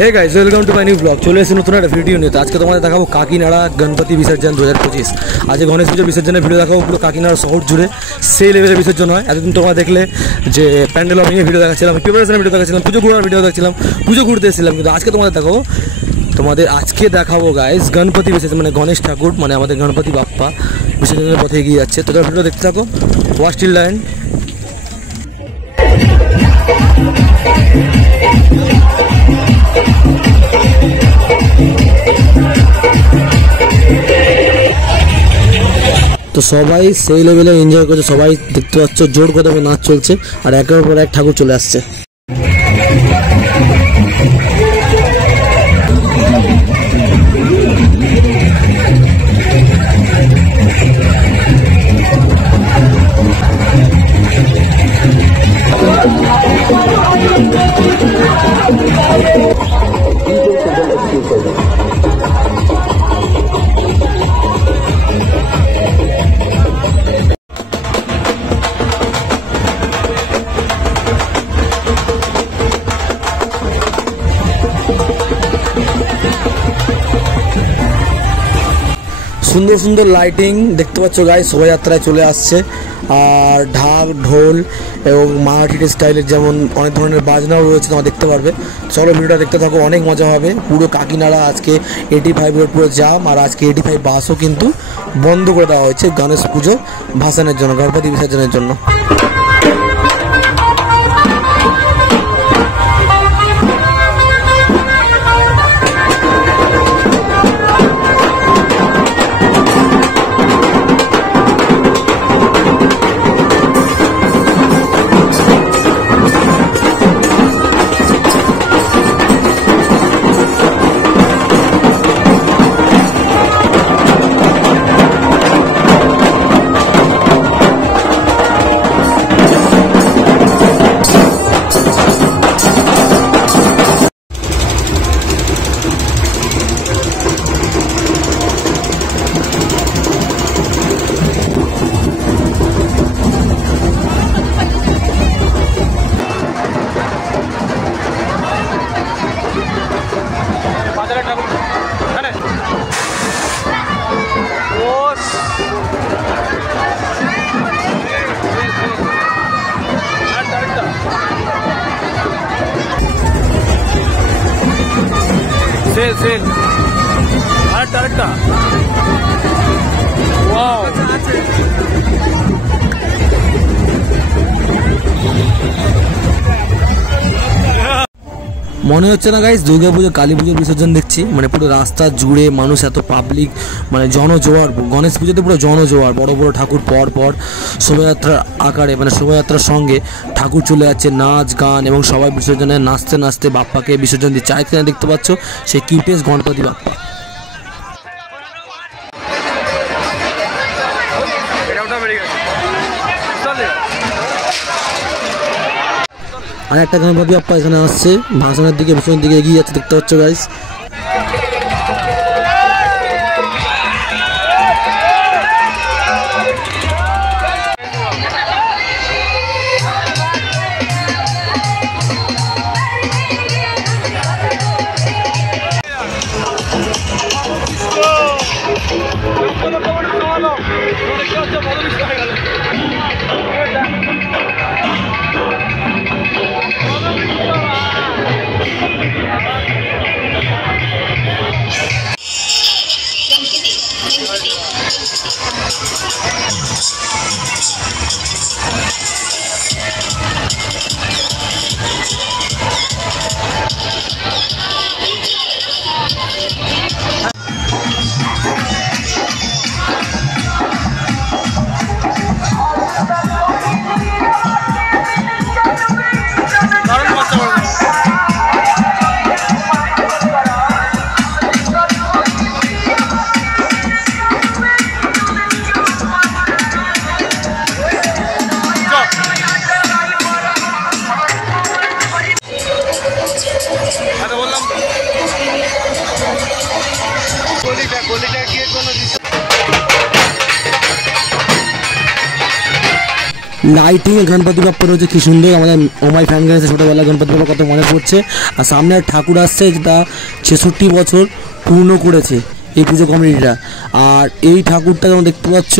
Hey guys welcome to my new blog. चले एসে নতুন একটা ভিডিও নিয়ে। আজকে তোমাদের দেখাবো কাকিনাড়া গণপতি বিসর্জন 2025। আজ গণেশ পুজো বিসর্জনের ভিডিও দেখাবো। পুরো কাকিনাড়া শহর জুড়ে সেই লেভেলের বিসর্জন হয়। এতদিন তোমরা দেখলে যে প্যান্ডেল ভেঙে ভিডিও দেখাচ্ছিলাম, প্রিপারেশনের ভিডিও দেখাচ্ছিলাম, পুজো ঘোরার ভিডিও দেখাচ্ছিলাম, পুজো ঘুরতে এসেছিলাম। কিন্তু আজকে আজকে দেখাবো গাইস গণপতি বিসর্জন, মানে গণেশ ঠাকুর, মানে আমাদের গণপতি বাপ্পা বিসর্জনের পথে এগিয়ে যাচ্ছে। তো তোমরা ভিডিও দেখতে থাকো, ওয়াচ টিল দ্য এন্ড। তো সবাই সেই লেভেলে এনজয় করছে, সবাই দেখতে পাচ্ছ জোর কদমে নাচ চলছে আর একের পর এক ঠাকুর চলে আসছে। সুন্দর সুন্দর লাইটিং দেখতে পাচ্ছ গাইস, শোভাযাত্রায় চলে আসছে। আর ঢাক ঢোল এবং মারাঠি স্টাইলের যেমন অনেক ধরনের বাজনাও রয়েছে, তোমরা দেখতে পারবে। চলো ভিডিওটা দেখতে থাকো, অনেক মজা হবে। পুরো কাকিনাড়া আজকে 85 রোড পুরো জাম, আর আজকে 85 বাসও কিন্তু বন্ধ করে দেওয়া হয়েছে গণেশ পুজো ভাসানের জন্য, গণপতি বিসর্জনের জন্য। सेल टारटा वाओ মনে হচ্ছে না গাইস দুর্গা পুজো কালী পুজোর বিসর্জন দেখছি। মানে পুরো রাস্তা জুড়ে মানুষ, এত পাবলিক, মানে জনজোয়ার। গণেশ পুজোতে পুরো জনজোয়ার, বড় বড় ঠাকুর পর পর শোভাযাত্রার আকারে, মানে শোভাযাত্রার সঙ্গে ঠাকুর চলে যাচ্ছে, নাচ গান, এবং সবাই বিসর্জনে নাচতে নাচতে বাপ্পাকে বিসর্জন দিচ্ছে। এখানে দেখতে পাচ্ছ সেই কিউটেস্ট গণপতি বাপ্পা। আর একটা গণপতি বাপ্পা এখানে আসছে, ভাসানের দিকে, বিসর্জনের দিকে এগিয়ে যাচ্ছে, দেখতে পাচ্ছ গাইস। লাইটিংয়ে গণপতি বাপ্পা রয়েছে কি সুন্দর। আমাদের ওমাই ফ্যান গাড়িতে ছোটোবেলা গণপতি বাপ্পা কত মনে পড়ছে। আর সামনে এক ঠাকুর আসছে যেটা 66 বছর পূর্ণ করেছে এই পুজো কমিটিটা। আর এই ঠাকুরটা যেমন দেখতে পাচ্ছ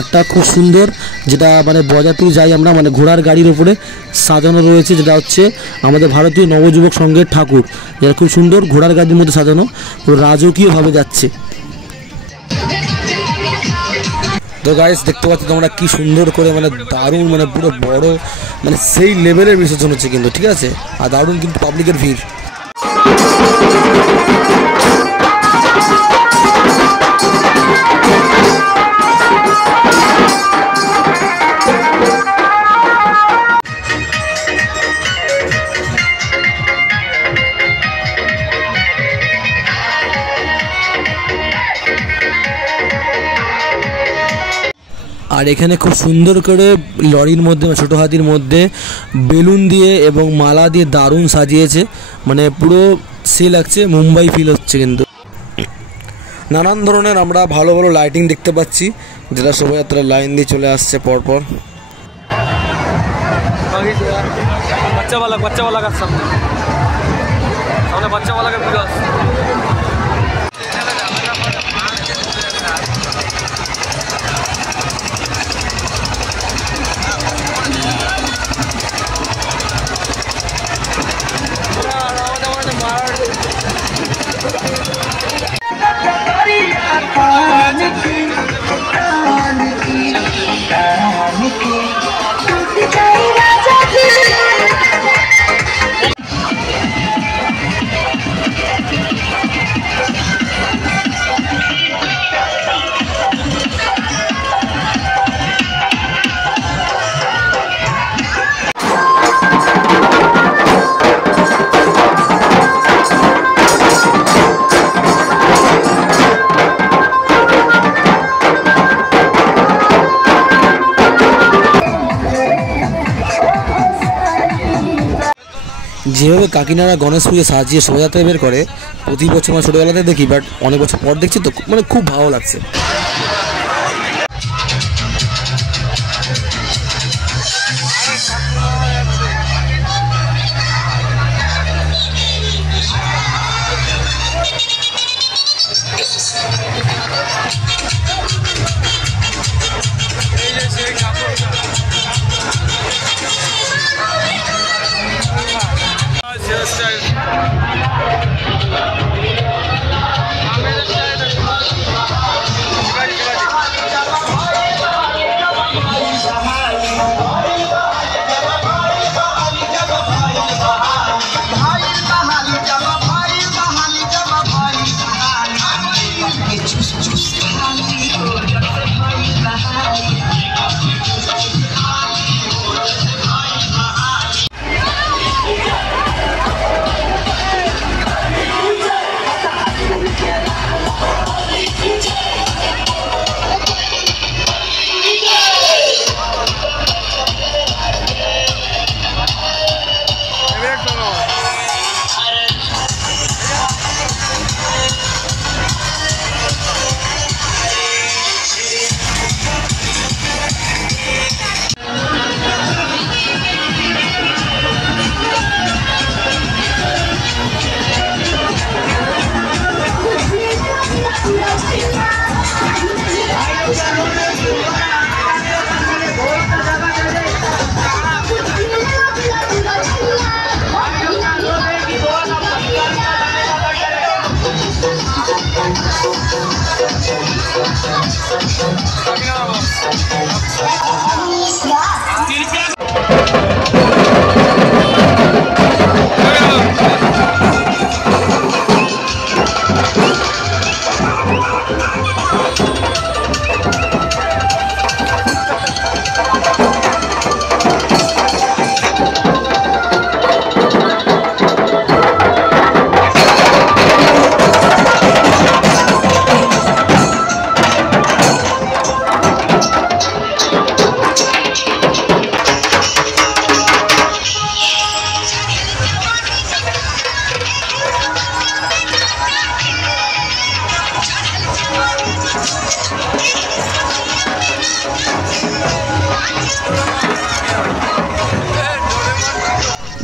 একটা খুব সুন্দর, যেটা মানে বরযাত্রী যাই আমরা, মানে ঘোড়ার গাড়ির ওপরে সাজানো রয়েছে, যেটা হচ্ছে আমাদের ভারতীয় নবযুবক সংঘের ঠাকুর, যেটা খুব সুন্দর ঘোড়ার গাড়ির মধ্যে সাজানো, রাজকীয়ভাবে যাচ্ছে। তো গাইস দেখতে পাচ্ছ তোমরা কি সুন্দর করে, মানে দারুণ, মানে পুরো বড়, মানে সেই লেভেলের বিসর্জন হচ্ছে কিন্তু, ঠিক আছে। আর দারুণ কিন্তু পাবলিকের ভিড়। আর এখানে খুব সুন্দর করে লরির মধ্যে, ছোটো হাতির মধ্যে বেলুন দিয়ে এবং মালা দিয়ে দারুণ সাজিয়েছে, মানে পুরো সে লাগছে, মুম্বাই ফিল হচ্ছে। কিন্তু নানান ধরনের আমরা ভালো ভালো লাইটিং দেখতে পাচ্ছি, যেটা শোভাযাত্রার লাইন দিয়ে চলে আসছে পরপর। যেভাবে কাকিনাড়া গণেশ পুজো সাজিয়ে শোভাযাত্রা বের করে প্রতি বছর, মানে ছোটোবেলাতে দেখি, বাট অনেক বছর পর দেখছি তো, মানে খুব ভালো লাগছে।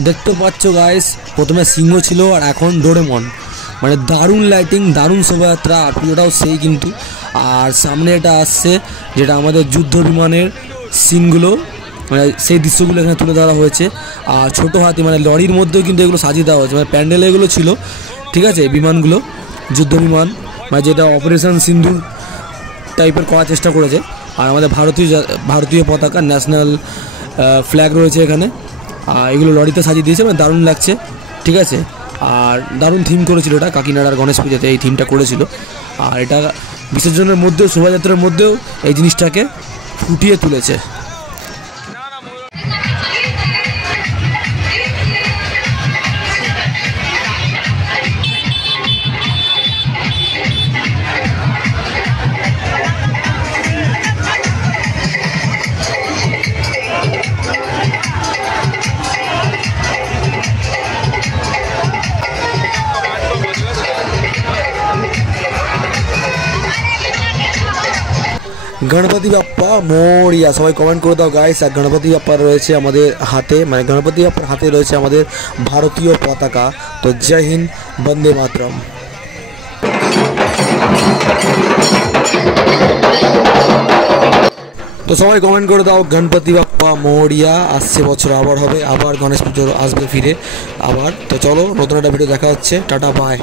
দেখতে পাচ্ছ গাইস, প্রথমে সিংহ ছিল আর এখন ডোরেমন। মানে দারুণ লাইটিং, দারুণ শোভাযাত্রা, আর পুরোটাও সেই কিন্তু। আর সামনে এটা আসছে যেটা আমাদের যুদ্ধ বিমানের সিনগুলো, মানে সেই দৃশ্যগুলো এখানে তুলে ধরা হয়েছে। আর ছোটো হাতি মানে লরির মধ্যেও কিন্তু এগুলো সাজিয়ে দেওয়া হয়েছে, মানে প্যান্ডেলে এগুলো ছিল, ঠিক আছে। বিমানগুলো যুদ্ধ বিমান, মানে যেটা অপারেশন সিন্দুর টাইপের করার চেষ্টা করেছে। আর আমাদের ভারতীয় পতাকা, ন্যাশনাল ফ্ল্যাগ রয়েছে এখানে। আর এগুলো লরিতে সাজিয়ে দিয়েছে, মানে দারুণ লাগছে, ঠিক আছে। আর দারুণ থিম করেছিল এটা, কাকিনাড়ার গণেশ পুজোতে এই থিমটা করেছিল। আর এটা বিসর্জনের মধ্যেও, শোভাযাত্রার মধ্যেও এই জিনিসটাকে ফুটিয়ে তুলেছে। গণপতি বাপ্পা মোরিয়া, সবাই কমেন্ট করে দাও গাইস। আর গণপতি বাপ্পা রয়েছে আমাদের হাতে, মানে গণপতি বাপ্পার হাতে রয়েছে আমাদের ভারতীয় পতাকা। তো জয় হিন্দ, বন্দে মাতরম। তো সবাই কমেন্ট করে দাও গণপতি বাপ্পা মোরিয়া। আসছে বছর আবার হবে, আবার গণেশ পুজো আসবে ফিরে আবার। তো চলো, নতুন একটা ভিডিও দেখা হচ্ছে, টাটা বাই।